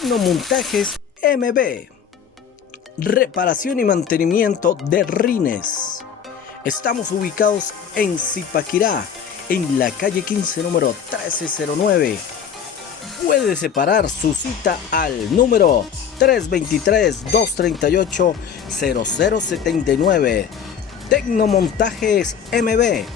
Tecnomontajes MB. Reparación y mantenimiento de rines. Estamos ubicados en Zipaquirá, en la calle 15, número 1309. Puede separar su cita al número 323-238-0079. Tecnomontajes MB.